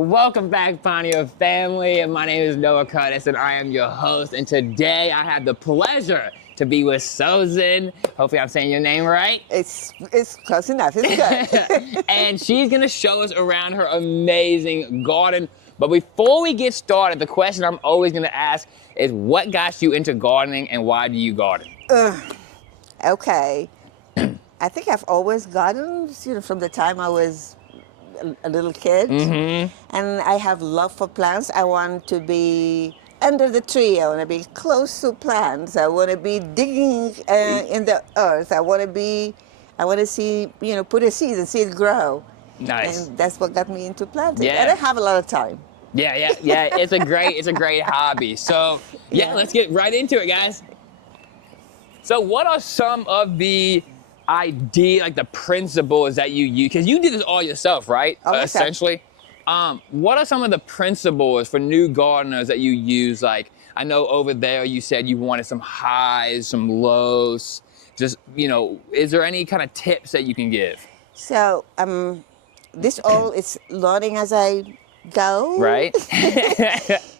Welcome back, Pineal family. My name is Noah Curtis, and I am your host. And today I have the pleasure to be with Susan. Hopefully I'm saying your name right. It's close enough. It's good. And she's gonna show us around her amazing garden. But before we get started, the question I'm always gonna ask is, what got you into gardening, and why do you garden? Okay. I think I've always gardened, from the time I was a little kid. Mm-hmm. And I have love for plants. I want to be under the tree. I want to be close to plants. I want to be digging in the earth. I want to see, put a seed and see it grow. Nice. And that's what got me into planting. Yeah. And I have a lot of time. Yeah. It's a great hobby. So yeah, let's get right into it, guys. So what are some of the the principles that you use? Because you did this all yourself, right? Essentially. What are some of the principles for new gardeners that you use? Like, I know over there you said you wanted some highs, some lows. Just, is there any kind of tips that you can give? So, this all is learning as I go. Right.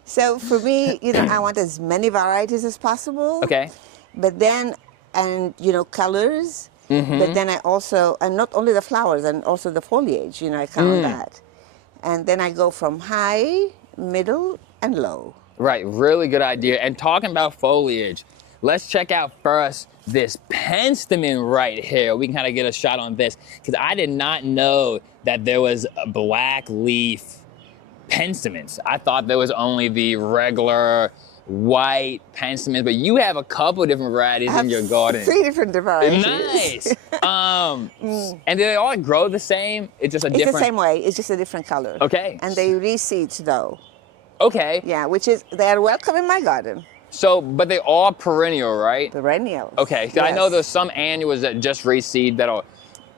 So for me, I want as many varieties as possible. Okay. But then, colors. Mm-hmm. But then I also, and not only the flowers, and also the foliage, I count that. And then I go from high, middle, and low. Right, really good idea. And talking about foliage, let's check out first this penstemon right here. We can kind of get a shot on this, because I did not know that there was a black leaf penstemons. I thought there was only the regular white penstemons, but you have a couple different varieties in your garden. 3 different varieties. Nice. And do they all grow the same? It's just a different... It's the same way. It's just a different color. Okay. And they reseed though. Okay. Yeah, they are welcome in my garden. So, but they all perennial, right? Perennials. Okay. So yes. I know there's some annuals that just reseed that are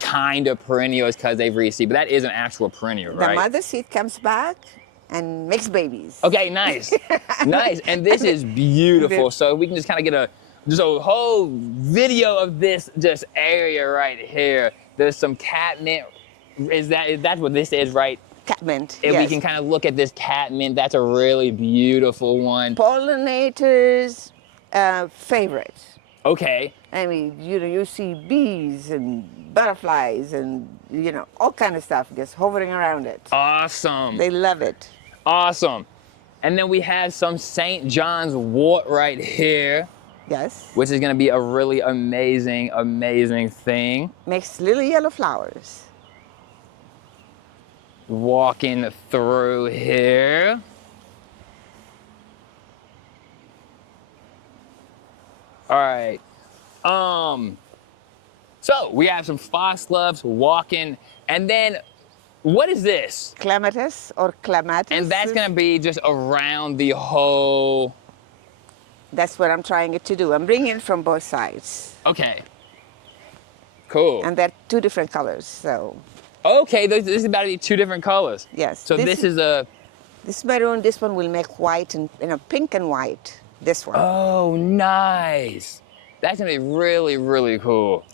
kind of perennials because they've reseed, but that is an actual perennial, right? The mother seed comes back and makes babies. Okay, nice. Nice. And this is beautiful. So we can just kind of get a whole video of this just area right here. There's some catmint. That's what this is, right? Catmint. If yes. we can kind of look at this catmint, that's a really beautiful one. Pollinators' favorite. Okay. I mean, you see bees and butterflies and, all kind of stuff just hovering around it. Awesome. They love it. Awesome. And then we have some St. John's wort right here. Yes. Which is going to be a really amazing, amazing thing. Makes little yellow flowers. Walking through here. All right. So we have some foxgloves walking, and then what is this? Clematis or clematis. And that's gonna be just around the whole... That's what I'm trying to do. I'm bringing it from both sides. Okay. Cool. And they're 2 different colors, so... Okay, this is about to be 2 different colors. Yes. So this is a... This maroon, this one will make white and, pink and white. This one. Oh, nice. That's gonna be really, really cool.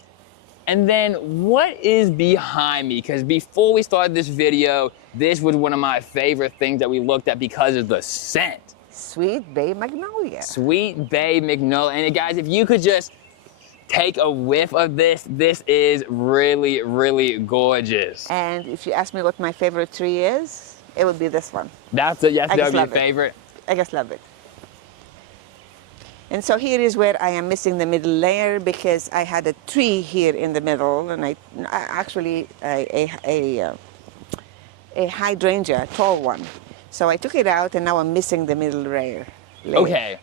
And then what is behind me? Because before we started this video, this was one of my favorite things that we looked at because of the scent. Sweet Bay Magnolia. Sweet Bay Magnolia. And guys, if you could just take a whiff of this, this is really, really gorgeous. And if you ask me what my favorite tree is, it would be this one. That would be your favorite? I just love it. And so here is where I am missing the middle layer, because I had a tree here in the middle, and I actually a hydrangea, a tall one. So I took it out, and now I'm missing the middle layer. Okay.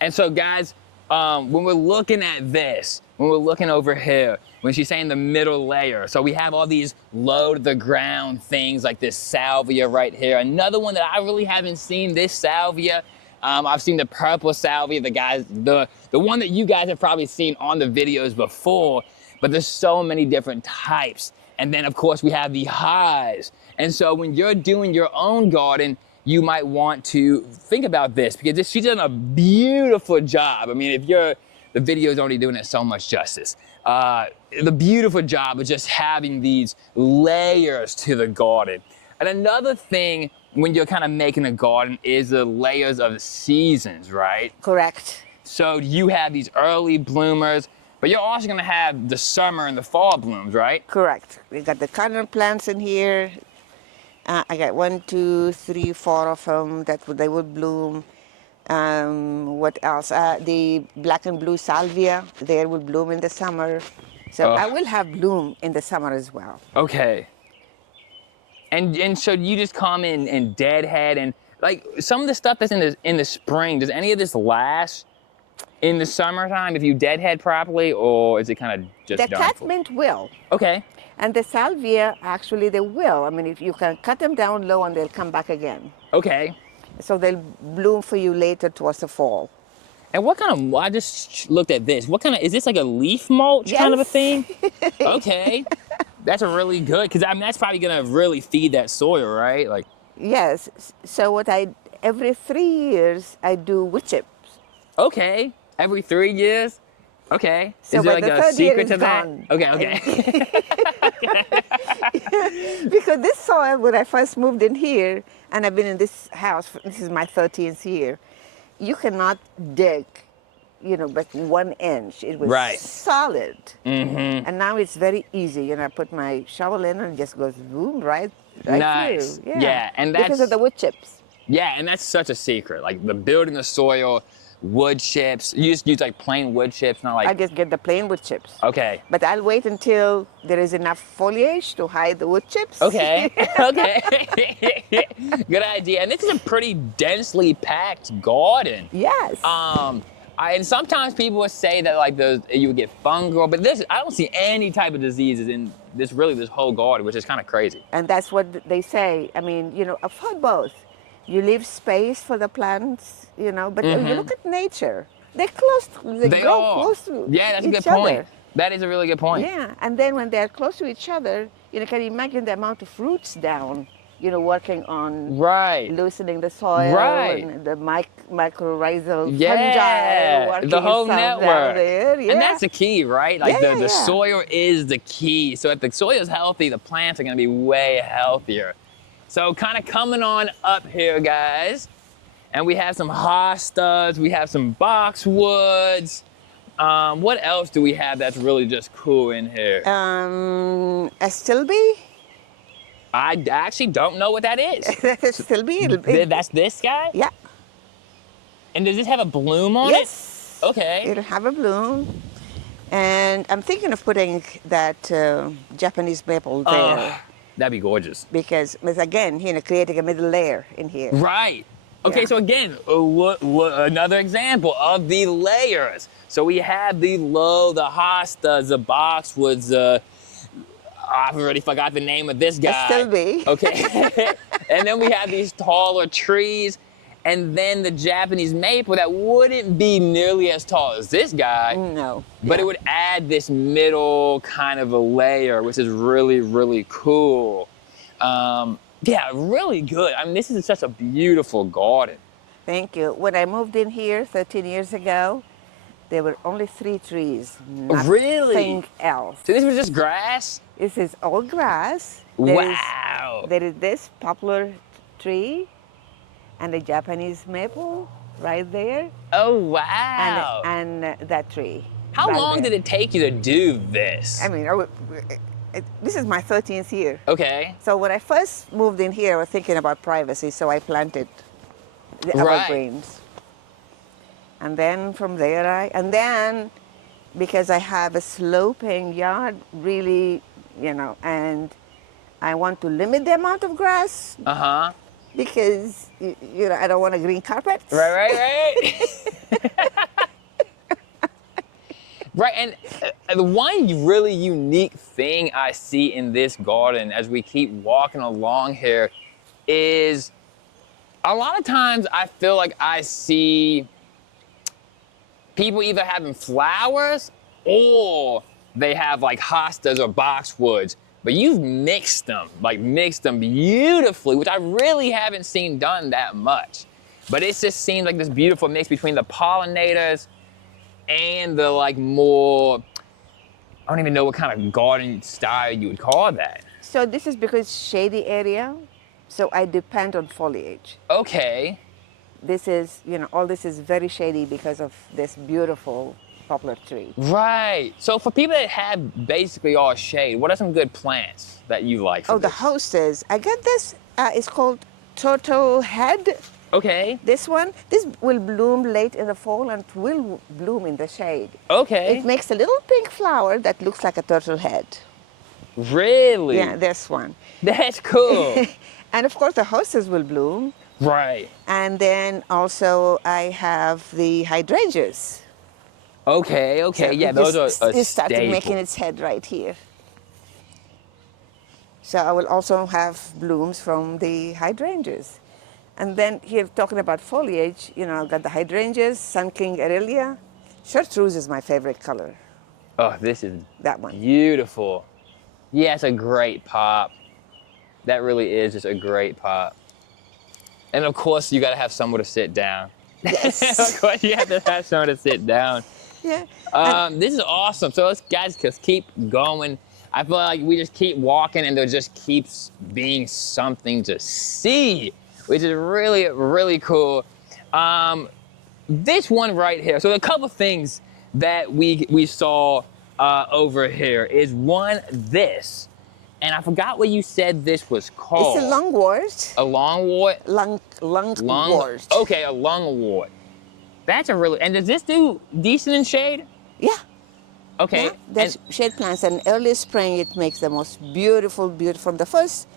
And so guys, when we're looking at this, when we're looking over here, when she's saying the middle layer, so we have all these low to the ground things like this salvia right here. Another one that I really haven't seen, this salvia. I've seen the purple salvia, the one that you guys have probably seen on the videos before, but there's so many different types. And then of course we have the highs. And so when you're doing your own garden, you might want to think about this, because she's done a beautiful job. I mean, the video is already doing it so much justice. The beautiful job of just having these layers to the garden. And another thing when you're kind of making a garden is the layers of seasons, right? Correct. So you have these early bloomers, but you're also gonna have the summer and the fall blooms, right? Correct. We got the cotton plants in here. I got 1, 2, 3, 4 of them they would bloom. What else? The black and blue salvia, they will bloom in the summer. So I Ugh, will have bloom in the summer as well. okay. And so you just come in and deadhead and like some of the stuff that's in the spring, does any of this last in the summertime if you deadhead properly, or is it kind of just The done for? catmint will. Okay. And the salvia, actually, they will. I mean, if you can cut them down low and they'll come back again. Okay. So they'll bloom for you later towards the fall. And what kind of, I just looked at this. What kind of, is this like a leaf mulch kind of a Yes. thing? Okay. That's a really good, because I mean, that's probably gonna really feed that soil, right? Like, Yes. So every 3 years, I do wood chips. okay, every 3 years? Okay. So Is there by like the a third year, secret it's to that? gone. Okay, okay. Because this soil, when I first moved in here, and I've been in this house, this is my 13th year, you cannot dig, but 1 inch. It was Right. solid. Mm-hmm. And now it's very easy. I put my shovel in and it just goes boom, right Nice. through. Yeah, and because of that's, the wood chips. yeah, and that's such a secret. Like the building the soil, wood chips. You just use like plain wood chips, not I like, just get the plain wood chips. okay. But I'll wait until there is enough foliage to hide the wood chips. Okay, okay. Good idea. And this is a pretty densely packed garden. Yes. And sometimes people would say that like you would get fungal, but this, I don't see any type of diseases in this whole garden, which is kind of crazy. And that's what they say. I mean, I've heard both. You leave space for the plants, but you look at nature. They're close, they They grow are. close to Yeah, that's a each good point. other. That is a really good point. Yeah, and then when they're close to each other, can you imagine the amount of roots down, working on Right. loosening the soil Right. and the mycorrhizal Yeah, fungi working the whole itself down network. there. Yeah. And that's the key, right? Like Yeah, the yeah. soil is the key. So if the soil is healthy, the plants are gonna be way healthier. So kind of coming on up here, guys. And we have some hostas, we have some boxwoods. What else do we have that's really just cool in here? A stilby? I actually don't know what that is. Stilby? That's this guy? Yeah. And does this have a bloom on Yes. it? Okay. It'll have a bloom. And I'm thinking of putting that Japanese maple there. That'd be gorgeous. Because, again, creating a middle layer in here. Right. Okay, Yeah. so again, another example of the layers. So we have the hostas, the boxwoods, I've already forgot the name of this guy. Stilby. Okay. And then we have these taller trees, and then the Japanese maple that wouldn't be nearly as tall as this guy. No. But Yeah. it would add this middle kind of a layer, which is really, really cool. Yeah, really good. I mean, this is such a beautiful garden. Thank you. When I moved in here 13 years ago, there were only 3 trees. Really? Nothing else. So this was just grass? This is all grass. Wow. There is this poplar tree and the Japanese maple right there. Oh, wow. And that tree. How right long there. did it take you to do this? I mean, this is my 13th year. Okay. So when I first moved in here, I was thinking about privacy, so I planted the Right. evergreens. And then from there, because I have a sloping yard, really, and I want to limit the amount of grass Uh-huh. because, I don't want a green carpet. Right. Right, and the one really unique thing I see in this garden as we keep walking along here is a lot of times I feel like I see people either having flowers or they have like hostas or boxwoods, but you've mixed them beautifully, which I really haven't seen done that much. But it just seems like this beautiful mix between the pollinators and the more, I don't even know what kind of garden style you would call that. So this is because shady area. So I depend on foliage. Okay. This is, all this is very shady because of this beautiful poplar tree. Right. So for people that have basically all shade, what are some good plants that you like for Oh, the this? hostess. I got this. It's called turtle head. Okay. This will bloom late in the fall and will bloom in the shade. It Okay. makes a little pink flower that looks like a turtle head. Really? Yeah, this one. That's cool. And of course, the hostess will bloom. Right. And then also I have the hydrangeas. Okay, So okay. Yeah, it those are just a it started making staple. its head right here. So I will also have blooms from the hydrangeas. And then here talking about foliage, I've got the hydrangeas, Sun King Aurelia. Chartreuse is my favorite color, Oh, this is that one. beautiful. Yeah, it's a great pop. That really is just a great pop. And of course, you got to have somewhere to sit down. Of Yes. course, you have to have somewhere to sit down. Yeah. And This is awesome. So let's guys just keep going. I feel like we just keep walking and there just keeps being something to see, which is really, really cool. This one right here. So a couple things that we saw over here is one, this. And I forgot what you said this was called. it's a lungwort. A longwort? Lungwort. Okay, a lungwort. That's a really, and does this do decent in shade? Yeah. Okay. Yeah, that's shade plants. And early spring, it makes the most beautiful, from the first,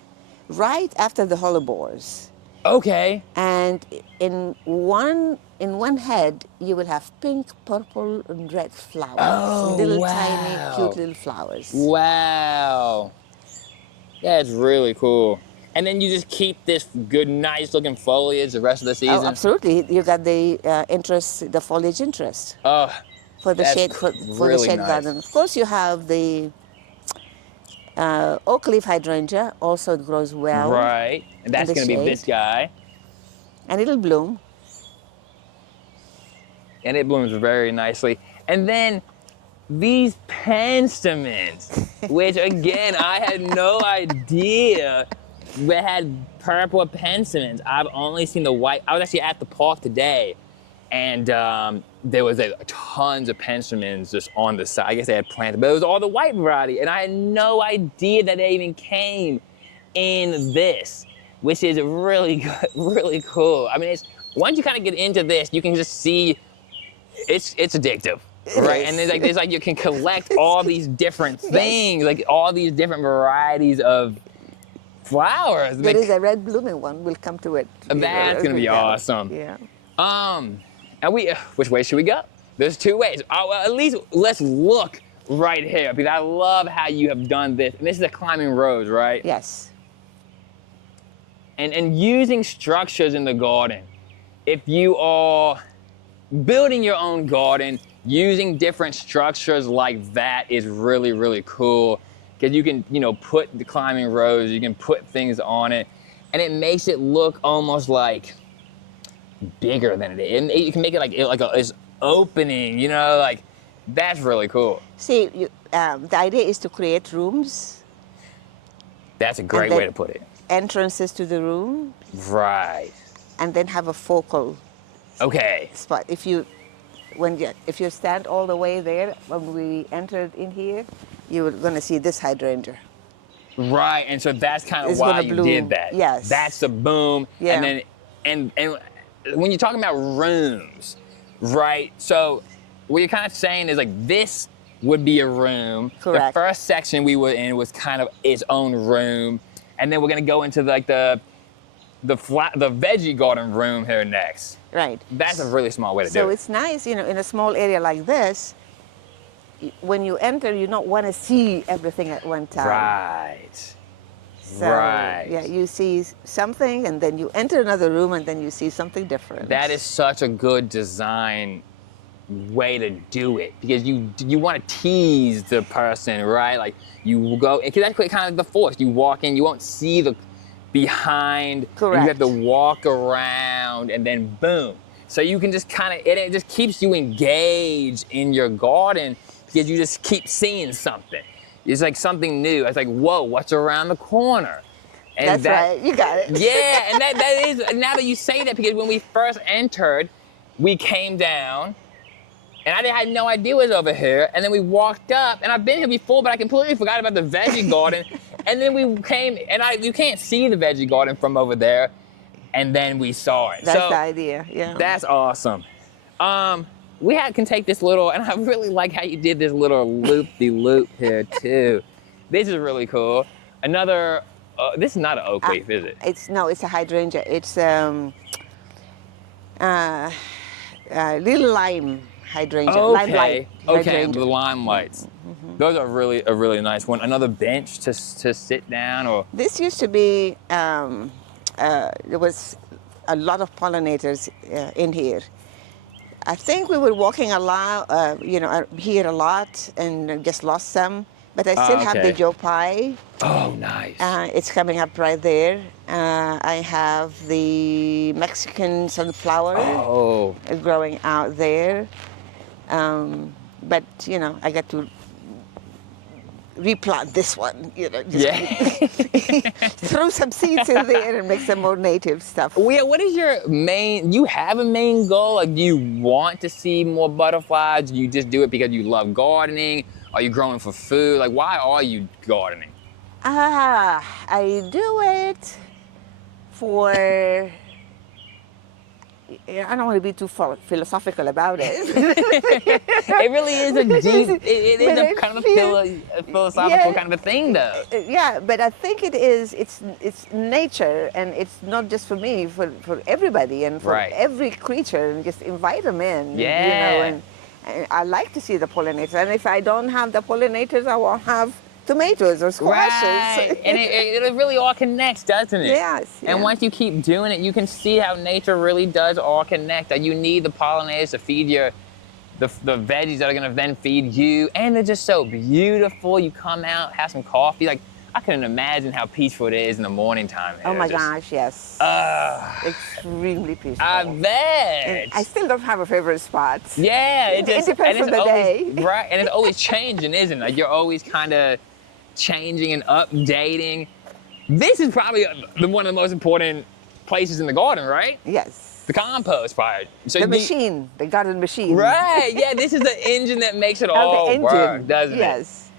right after the hellebores. Okay. And in one head, you will have pink, purple, and red flowers. Oh, little wow. tiny, cute little flowers. Wow. That's really cool. And then you just keep this good, nice looking foliage the rest of the season? Oh, absolutely. You got the interest, the foliage interest Oh, for the that's shade for the really shade nice. garden. Of course, you have the oak leaf hydrangea. Also, it grows well. Right. And that's the going to be shade. this guy. And it'll bloom. And it blooms very nicely. And then these penstemons, which again, I had no idea we had purple penstemons. I've only seen the white. I was actually at the park today, and there was tons of penstemons just on the side. I guess they had planted, but it was all the white variety, and I had no idea that they even came in this, which is really good, really cool. I mean, it's once you kind of get into this, you can just see it's addictive. Right, and there's like you can collect all these different things, like all these different varieties of flowers. There is a red blooming one. We'll come to it. That's gonna be awesome. Yeah. And which way should we go? There's two ways. Well, at least let's look right here because I love how you have done this. And this is a climbing rose, right? Yes. And using structures in the garden. If you are building your own garden, using different structures like that is really, really cool because you can, put the climbing rose, you can put things on it, and it makes it look almost like bigger than it is. And you can make it like this opening, like that's really cool. See, the idea is to create rooms. That's a great way to put it. Entrances to the room. Right. And then have a focal spot. If you stand all the way there, when we entered in here, you're going to see this hydrangea. Right, and so that's kind of why you did that. Yes. That's the boom. Yeah. And then, and when you're talking about rooms, right? So what you're kind of saying is like this would be a room. Correct. The first section we were in was kind of its own room, and then we're gonna go into like the veggie garden room here next. Right. That's a really small way to do it. So it's nice, in a small area like this, when you enter, you don't want to see everything at one time. Right. So, right. Yeah, you see something, and then you enter another room, and then you see something different. That is such a good design way to do it because you want to tease the person, right? Like you go, because that's kind of like the force. You walk in, you won't see the behind. Correct. You have to walk around, and then boom. So you can just kind of, it just keeps you engaged in your garden because you just keep seeing something. It's like something new. It's like, whoa, what's around the corner? And That's right. You got it. Yeah, and that is, now that you say that, because when we first entered, we came down, and I had no idea it was over here, and then we walked up, and I've been here before, but I completely forgot about the veggie garden, and then we came, and you can't see the veggie garden from over there, and then we saw it. That's So the idea. Yeah. that's awesome. Can take this little, and I really like how you did this little loop-de-loop here too. This is really cool. Another, this is not an oak leaf, is it? It's a hydrangea. It's little lime hydrangea. Okay, okay, hydrangea. the lime lights. Those are really a really nice one. Another bench to sit down, or This used to be. There was a lot of pollinators in here. I think we were walking a lot, here a lot, and just lost some. But I still have the okay. Joe Pye. oh, nice. It's coming up right there. I have the Mexican sunflower Oh, growing out there. But I got to replant this one. yeah. Throw some seeds in there and make some more native stuff. Well, what is your you have a main goal? Like, do you want to see more butterflies? Do you just do it because you love gardening? Are you growing for food? Like, why are you gardening? I do it for. I don't want to be too philosophical about it. It really is a deep, it is But a I kind of feel- a philosophical kind of a thing, though. Yeah, but I think it's nature, and it's not just for me, for everybody and for Right. every creature, and just invite them in. Yeah. And I like to see the pollinators, and if I don't have the pollinators, I won't have tomatoes or squashes. Right. And it really all connects, doesn't it? Yes. And yeah. once you keep doing it, you can see how nature really does all connect. That you need the pollinators to feed the veggies that are gonna then feed you, and they're just so beautiful. You come out, have some coffee. Like, I couldn't imagine how peaceful it is in the morning time. Oh my Just- gosh, yes. Extremely peaceful. I bet. And I still don't have a favorite spot. Yeah, It depends and it's on the always, day. right? And it's always changing, isn't it? Like, you're always kind of changing and updating. This is probably one of the most important places in the garden, right? Yes. The compost part. So The machine, the garden machine. Right. Yeah, this is the engine that makes it Oh, all the engine. work, doesn't Yes.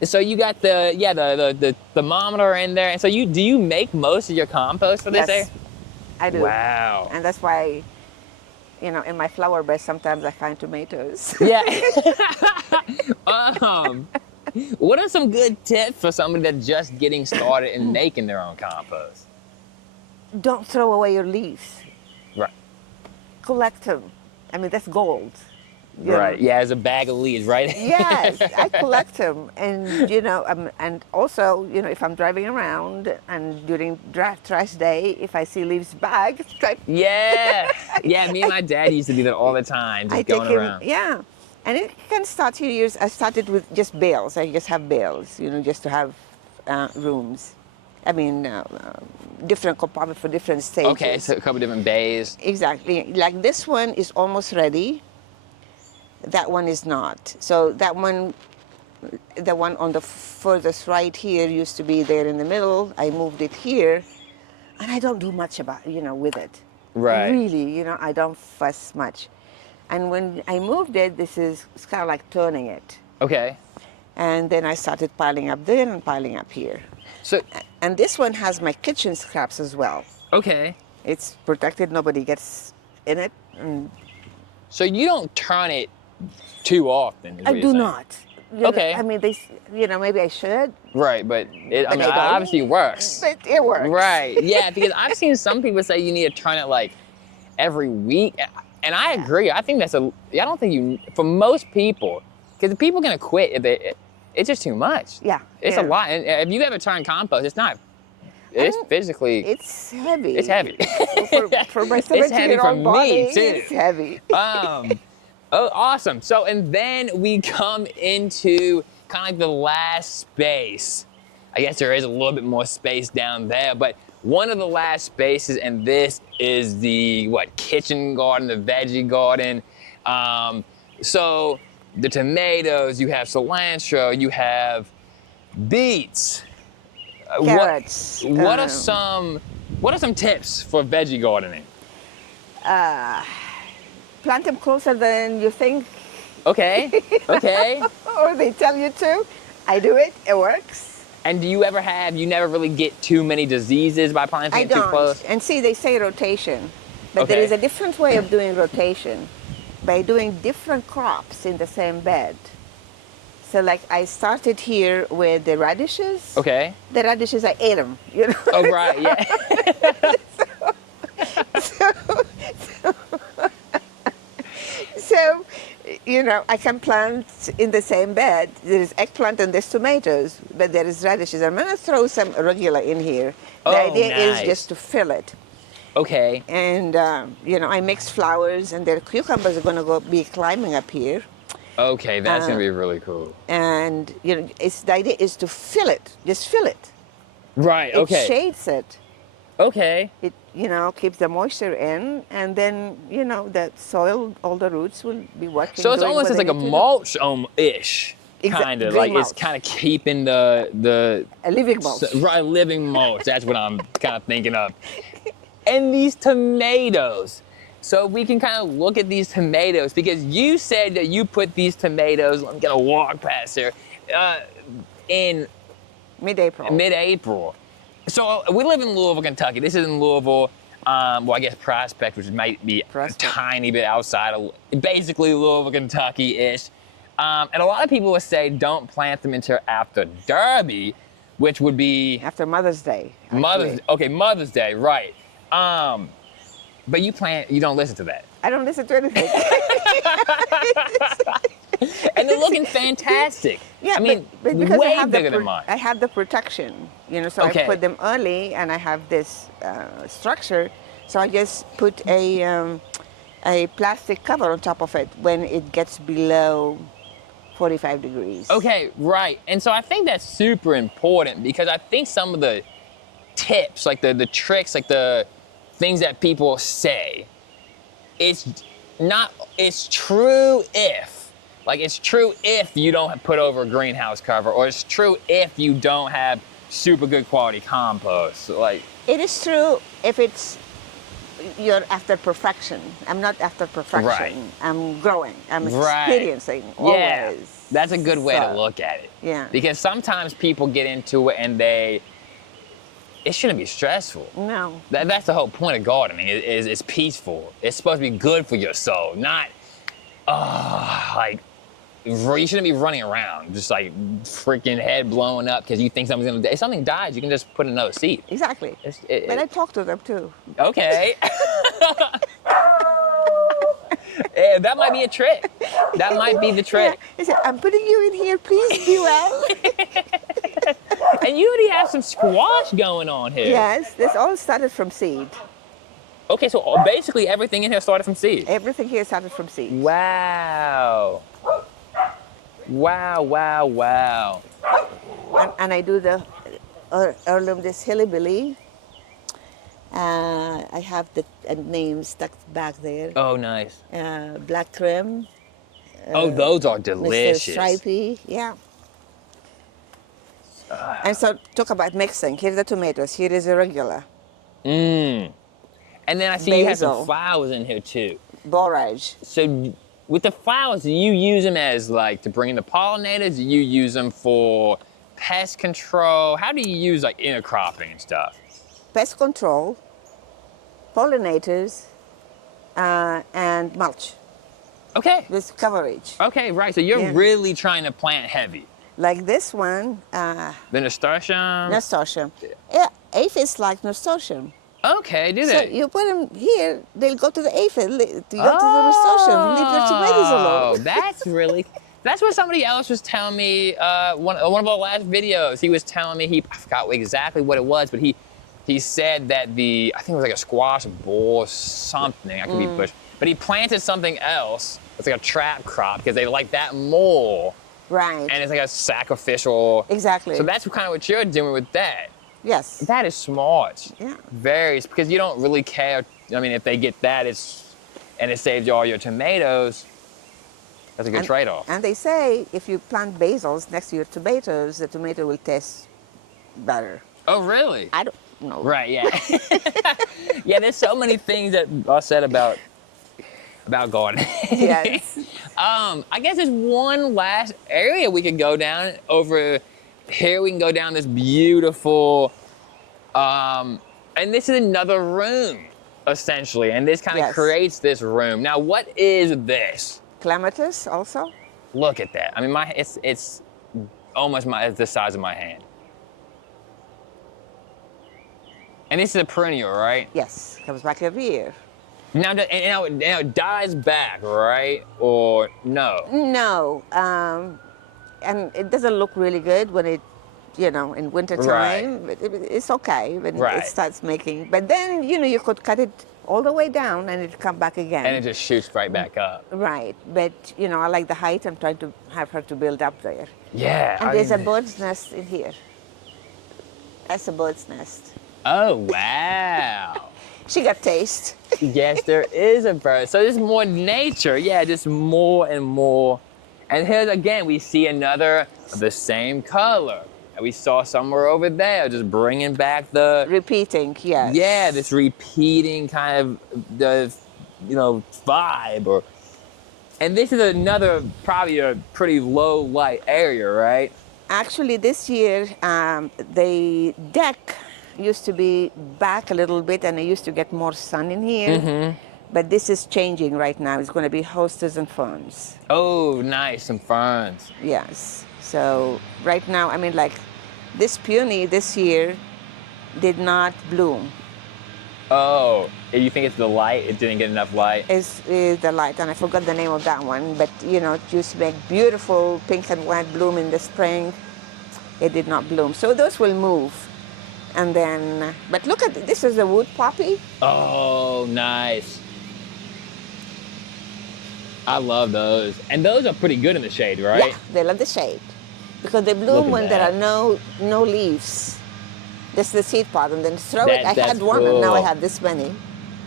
it? So you got the thermometer in there, and so do you make most of your compost for this Yes, day? I do. Wow. And that's why, in my flower bed, sometimes I find tomatoes. Yeah. What are some good tips for somebody that's just getting started and making their own compost? Don't throw away your leaves. Right. Collect them. I mean, that's gold. you Right. know. Yeah, as a bag of leaves, right? Yes, I collect them, and and also, if I'm driving around and during trash day, if I see leaves bags, Yeah. Yeah, me and my dad used to do that all the time, just I going take him. around. Yeah, and it can start here. I started with just bales. I just have bales, just to have rooms. I mean, different compartments for different stages. Okay, so a couple different bays. Exactly. Like this one is almost ready. That one is not. So that one, the one on the furthest right here used to be there in the middle. I moved it here, and I don't do much with it. Right. Really, I don't fuss much. And when I moved it, it's kind of like turning it. Okay. And then I started piling up there and piling up here. So, And this one has my kitchen scraps as well. okay. It's protected, nobody gets in it. And So you don't turn it too often, is what I you're do saying. not. Okay. I mean, maybe I should, Right, but it But I don't. obviously works. but it works. Right, yeah, because I've seen some people say you need to turn it like every week, and I agree. I think I don't think for most people, because people are gonna quit if it's just too much. Yeah. It's a lot, and if you ever turn compost, it's physically, It's heavy. it's heavy. For my It's heavy 17-year-old for me, body, too. it's heavy. Oh, awesome. So, and then we come into kind of like the last space. I guess there is a little bit more space down there, but one of the last spaces, and this is the, kitchen garden, the veggie garden. So the tomatoes, you have cilantro, you have beets, carrots. What are some tips for veggie gardening? Plant them closer than you think, Okay. Okay. or they tell you to. I do it. It works. And do you never really get too many diseases by planting I it too close? don't. And see, they say rotation, but there Okay. is a different way of doing rotation by doing different crops in the same bed. So, like, I started here with the radishes. Okay. The radishes, I ate them. You know. Oh, right. Yeah. So, you know, I can plant in the same bed. There is eggplant and there's tomatoes, but there is radishes. I'm gonna throw some arugula in here. The Oh, idea is nice. just to fill it. Okay. And, you know, I mix flowers and their cucumbers are gonna be climbing up here. Okay, that's gonna be really cool. And, you know, the idea is to fill it, just fill it. Right. It Okay. shades it. Okay. It, you know, keeps the moisture in, and then, you know, the soil, all the roots will be working. So it's doing almost what as they like a need to do. mulch ish. Exact- Kind of green like it's mulch. kind of keeping the A living mulch. right living mulch. That's what I'm kind of thinking of. And these tomatoes. So we can kind of look at these tomatoes because you said that you put these tomatoes. I'm gonna walk past here. In Mid-April. mid-April. So we live in Louisville, Kentucky. This is in Louisville. Well, I guess Prospect, which might be Prospect. a tiny bit outside of basically Louisville, Kentucky-ish. And a lot of people would say don't plant them until after Derby, which would be After Mother's Day. actually. Mother's Day, right? But you don't listen to that, I don't listen to anything. and they're looking fantastic. Yeah, I mean, but because way I have bigger than mine. I have the protection, you know, so Okay. I put them early, and I have this structure. So I just put a plastic cover on top of it when it gets below 45 degrees. Okay, right. And so I think that's super important because I think some of the tips, like the tricks, like the things that people say, it's true if you don't put over a greenhouse cover, or it's true if you don't have super good quality compost. Like, It is true if you're after perfection. I'm not after perfection. Right. I'm growing. I'm Right. experiencing always. yeah, that's a good way to So, look at it. Yeah. Because sometimes people get into it and it shouldn't be stressful. No. That's the whole point of gardening. It's peaceful. It's supposed to be good for your soul, not like you shouldn't be running around just like freaking head blowing up because you think something's gonna die. If something dies, you can just put another seed. Exactly. But I talk to them too. Okay. Yeah, that might be a trick. That might be the trick. Yeah. He said, I'm putting you in here, please be well. And you already have some squash going on here. Yes, this all started from seed. Okay, so basically everything in here started from seed. Everything here started from seed. Wow. Wow, wow, wow. And I do the heirloom, this hillybilly. I have the name stuck back there. Oh, nice. Black Trim. Oh, those are Mr. delicious. Stripey, yeah. And so talk about mixing. Here's the tomatoes. Here is arugula, Mmm. And then I see you have some Basil. flowers in here too. borage. So with the flowers, do you use them as like to bring in the pollinators? Do you use them for pest control? How do you use like intercropping and stuff? Pest control, pollinators, and mulch. Okay. This coverage. Okay, right. So you're Yeah. really trying to plant heavy. Like this one, The nasturtium. nasturtium. Yeah, aphids like nasturtium. Okay, do So they? you put them here, they'll go to the aphid, to go to the nasturtium, leave their tomatoes Oh, alone. that's really. That's what somebody else was telling me. One of our last videos, he was telling me I forgot exactly what it was, but he said that I think it was like a squash bull or something. I could be pushed, but he planted something else. It's like a trap crop because they like that more, Right. and it's like a sacrificial. Exactly. So that's kind of what you're doing with that. Yes. That is smart. Yeah. Very, because you don't really care. I mean, if they get that, it saves you all your tomatoes. That's a good trade-off. And they say if you plant basils next to your tomatoes, the tomato will taste better. Oh, really? I don't know. Right, yeah. Yeah, there's so many things that are said about gardening. Yes. I guess there's one last area we could go down. Over here we can go down this beautiful, and this is another room, essentially, and this kind of Yes. creates this room. Now, what is this? Clematis also? Look at that. I mean, it's almost the size of my hand. And this is a perennial, right? Yes. Comes back every year. Now, now it dies back, right? Or no? No. And it doesn't look really good when it, in winter time. Right. But it's okay when Right. it starts making. But then, you could cut it all the way down and it come back again. And it just shoots right back up. Right. But, I like the height. I'm trying to have her to build up there. Yeah. And there's a bird's nest in here. That's a bird's nest. Oh, wow. She got taste. Yes, there is a bird. So there's more nature. Yeah, just more and more. And here again, we see another of the same color. And we saw somewhere over there, just bringing back the... Repeating, yes. Yeah, this repeating kind of the, vibe. And this is another, probably a pretty low light area, right? Actually, this year, the deck used to be back a little bit and I used to get more sun in here. Mm-hmm. But this is changing right now. It's going to be hostas and ferns. Oh, nice, some ferns. Yes. So right now, like this peony this year did not bloom. Oh, you think it's the light? It didn't get enough light? Is the light, and I forgot the name of that one. But it used to make beautiful pink and white bloom in the spring. It did not bloom. So those will move. And then, but look at this is a wood poppy. Oh, nice. I love those. And those are pretty good in the shade, right? Yeah, they love the shade. Because they Look bloom at when there that. are no leaves. This is the seed pod, and then throw it. I That's had one, and now I cool. have this many.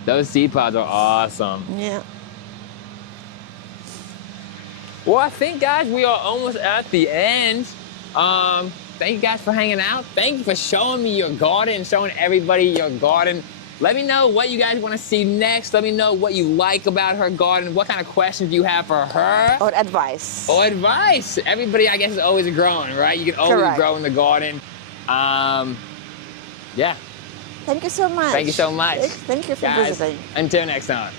Those seed pods are awesome. Yeah. Well, I think, guys, we are almost at the end. Thank you guys for hanging out. Thank you for showing me your garden, showing everybody your garden. Let me know what you guys want to see next. Let me know what you like about her garden. What kind of questions do you have for her? Or advice. Or advice. Everybody, I guess, is always growing, right? You can always Correct. grow in the garden. Yeah. Thank you so much. Thank you so much. Thank you for Guys, visiting. until next time.